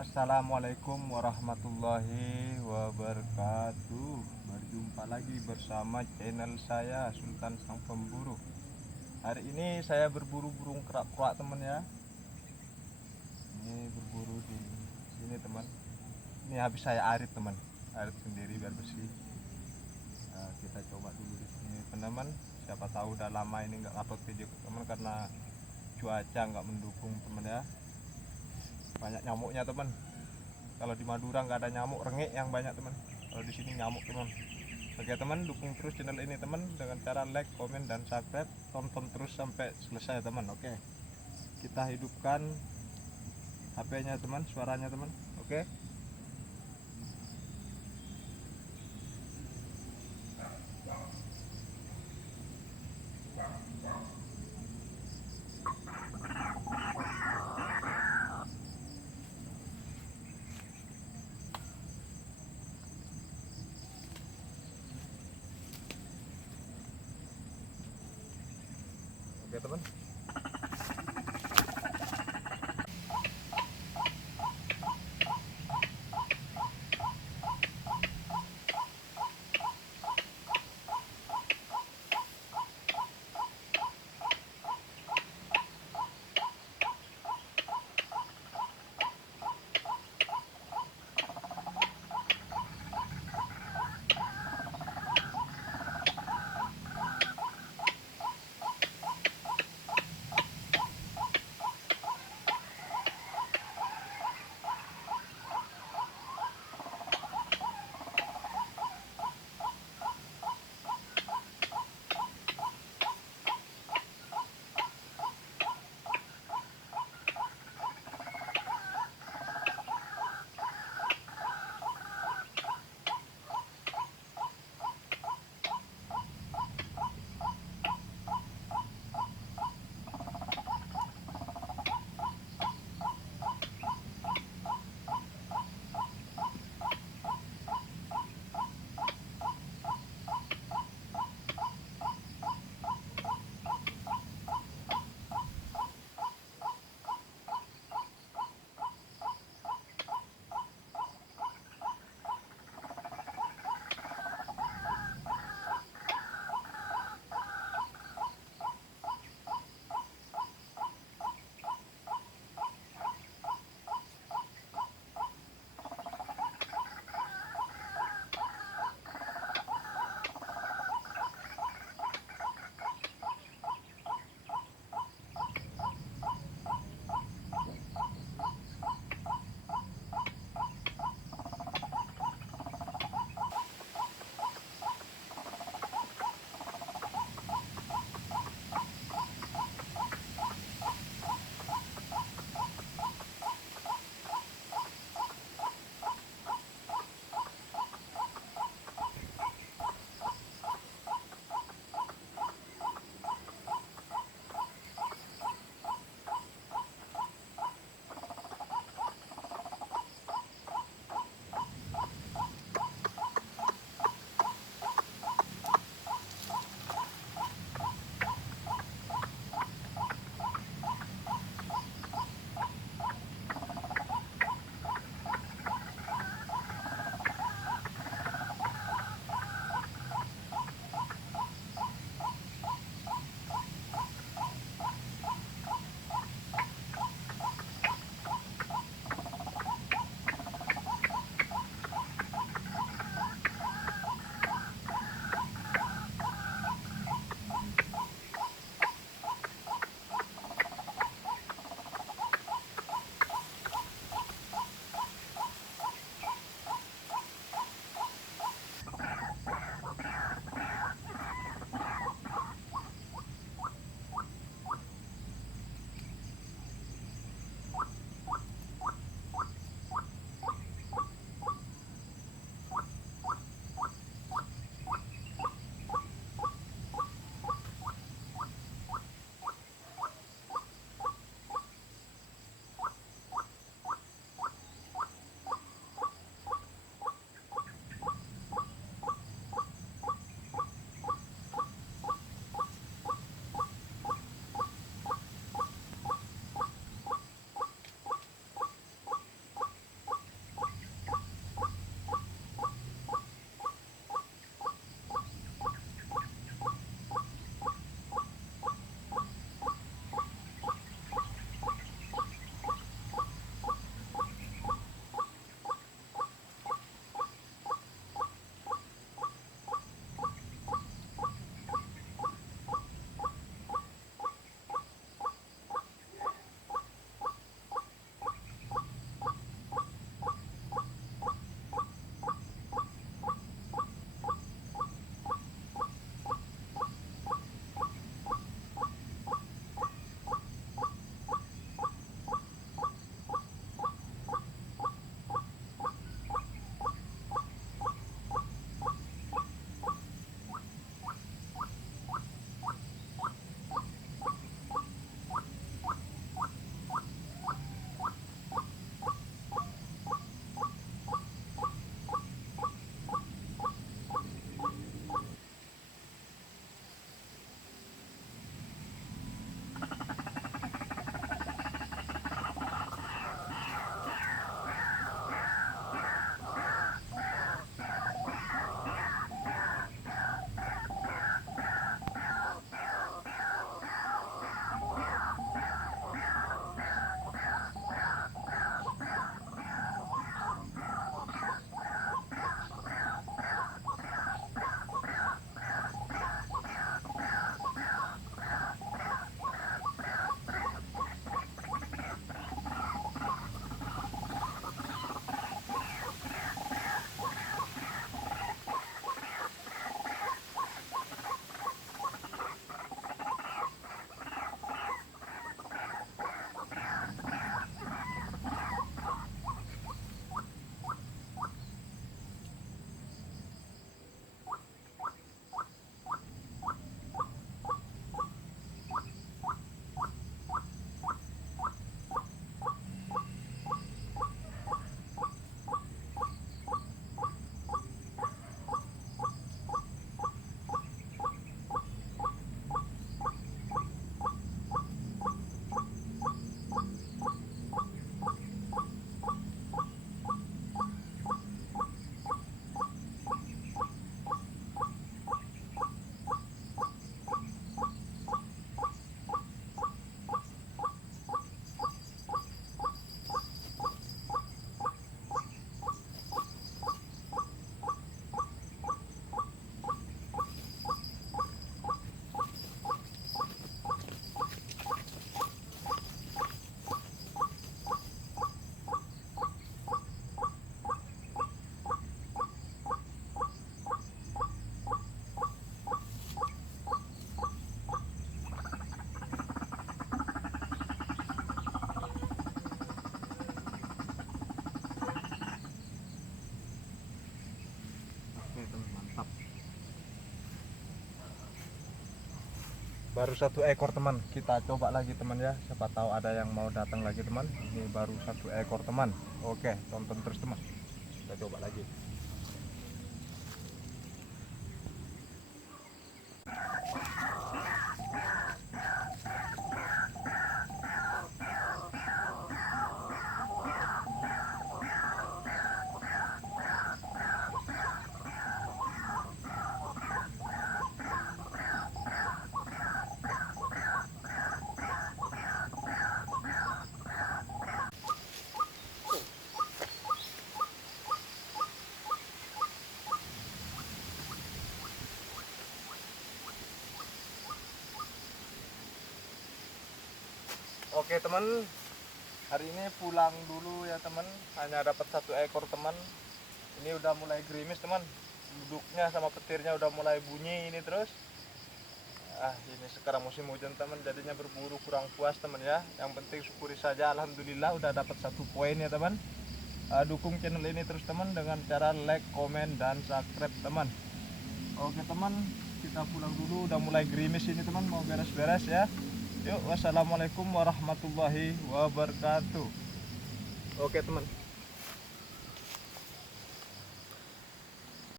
Assalamualaikum warahmatullahi wabarakatuh. Berjumpa lagi bersama channel saya Sultan Sang Pemburu. Hari ini saya berburu burung kerak-kerak teman ya. Ini berburu di sini teman. Ini habis saya arit teman, arit sendiri biar bersih. Nah, kita coba dulu di sini teman-teman. Siapa tahu udah lama ini nggak upload video teman karena cuaca nggak mendukung teman ya. Banyak nyamuknya teman. Kalau di Madura nggak ada nyamuk, rengek yang banyak teman. Kalau di sini nyamuk teman. Oke teman, dukung terus channel ini teman dengan cara like, komen, dan subscribe. Tonton terus sampai selesai teman. Oke, kita hidupkan HP-nya teman, suaranya teman. Oke. Oke teman. baru 1 ekor teman. Kita coba lagi teman ya, siapa tahu ada yang mau datang lagi teman. Ini baru 1 ekor teman. Oke, tonton terus teman, kita coba lagi. Oke teman, hari ini pulang dulu ya teman, hanya dapat 1 ekor teman. Ini udah mulai gerimis teman, duduknya sama petirnya udah mulai bunyi ini terus. Ini sekarang musim hujan teman, jadinya berburu kurang puas teman ya. Yang penting syukuri saja, alhamdulillah udah dapat 1 poin ya teman. Dukung channel ini terus teman dengan cara like, komen, dan subscribe teman. Oke teman, kita pulang dulu, udah mulai gerimis ini teman, mau beres-beres ya. Yuk, wassalamualaikum warahmatullahi wabarakatuh. Oke teman.